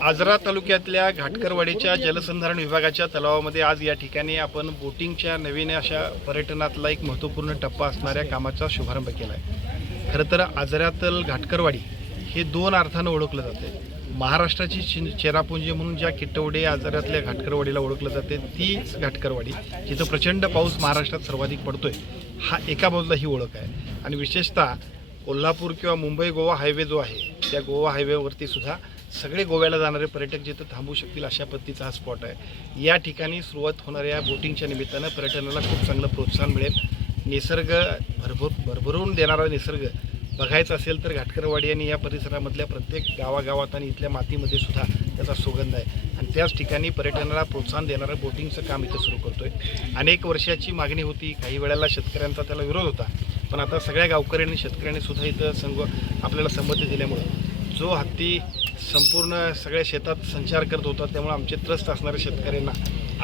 आजरा तालुक्यातल्या घाटकरवाडीच्या जलसंधारण विभागाच्या तलावामध्ये आज या ठिकाणी आपण बोटिंगच्या नवीन अशा पर्यटनातला एक महत्त्वपूर्ण टप्पा असणाऱ्या कामाचा शुभारंभ केला आहे। खरं तर आजऱ्यातलं घाटकरवाडी हे दोन अर्थानं ओळखलं जाते। महाराष्ट्राची चेरापुंजी म्हणून ज्या किटवडे आजऱ्यातल्या घाटकरवाडीला ओळखलं जाते तीच घाटकरवाडी, जिथं प्रचंड पाऊस महाराष्ट्रात सर्वाधिक पडतोय, हा एका बाजूला ही ओळख आहे। आणि विशेषतः कोल्हापूर किंवा मुंबई गोवा हायवे जो आहे त्या गोवा हायवेवरती सुद्धा सगळे गोव्याला जाणारे पर्यटक जिथं थांबू शकतील अशा पद्धतीचा हा स्पॉट आहे। या ठिकाणी सुरुवात होणाऱ्या बोटिंगच्या निमित्तानं पर्यटनाला खूप चांगलं प्रोत्साहन मिळेल। निसर्ग भरभरून देणारा निसर्ग बघायचा असेल तर घाटकरवाडी आणि या परिसरामधल्या प्रत्येक गावागावात आणि इथल्या मातीमध्ये सुद्धा त्याचा सुगंध आहे। आणि त्याच ठिकाणी पर्यटनाला प्रोत्साहन देणारं बोटिंगचं काम इथं सुरू करतोय। अनेक वर्षाची मागणी होती, काही वेळेला शेतकऱ्यांचा त्याला विरोध होता, पण आता सगळ्या गावकऱ्यांनी शेतकऱ्यांनी सुद्धा इथं आपल्याला संमती दिल्यामुळं जो हत्ती संपूर्ण सगळ्या शेतात संचार करत होता, त्यामुळे आमचे त्रस्त असणाऱ्या शेतकऱ्यांना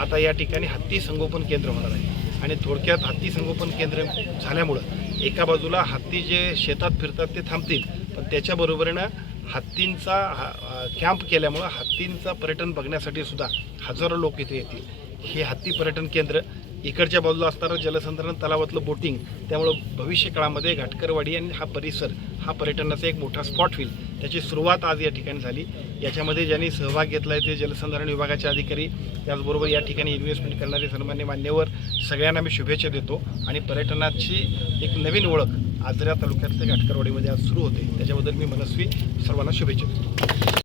आता या ठिकाणी हत्ती संगोपन केंद्र होणार आहे। आणि थोडक्यात हत्ती संगोपन केंद्र झाल्यामुळं एका बाजूला हत्ती जे शेतात फिरतात ते थांबतील, पण त्याच्याबरोबरीनं हत्तींचा कॅम्प केल्यामुळं हत्तींचा पर्यटन बघण्यासाठी सुद्धा हजारो लोक इथे येतील। हे हत्ती पर्यटन केंद्र इकडच्या बाजूला असणारं जलसंधारण तलावातलं बोटिंग, त्यामुळं भविष्य काळामध्ये घाटकरवाडी आणि हा परिसर हा पर्यटनाचा एक मोठा स्पॉट होईल। त्याची सुरुवात आज या ठिकाणी झाली। याच्यामध्ये ज्यांनी सहभाग घेतला आहे ते जलसंधारण विभागाचे अधिकारी, त्याचबरोबर या ठिकाणी इन्व्हेस्टमेंट करणारे सन्मान्य मान्यवर, सगळ्यांना मी शुभेच्छा देतो। आणि पर्यटनाची एक नवीन ओळख आजरा तालुक्यातल्या घाटकरवाडीमध्ये आज सुरू होते, त्याच्याबद्दल मी मनस्वी सर्वांना शुभेच्छा देतो।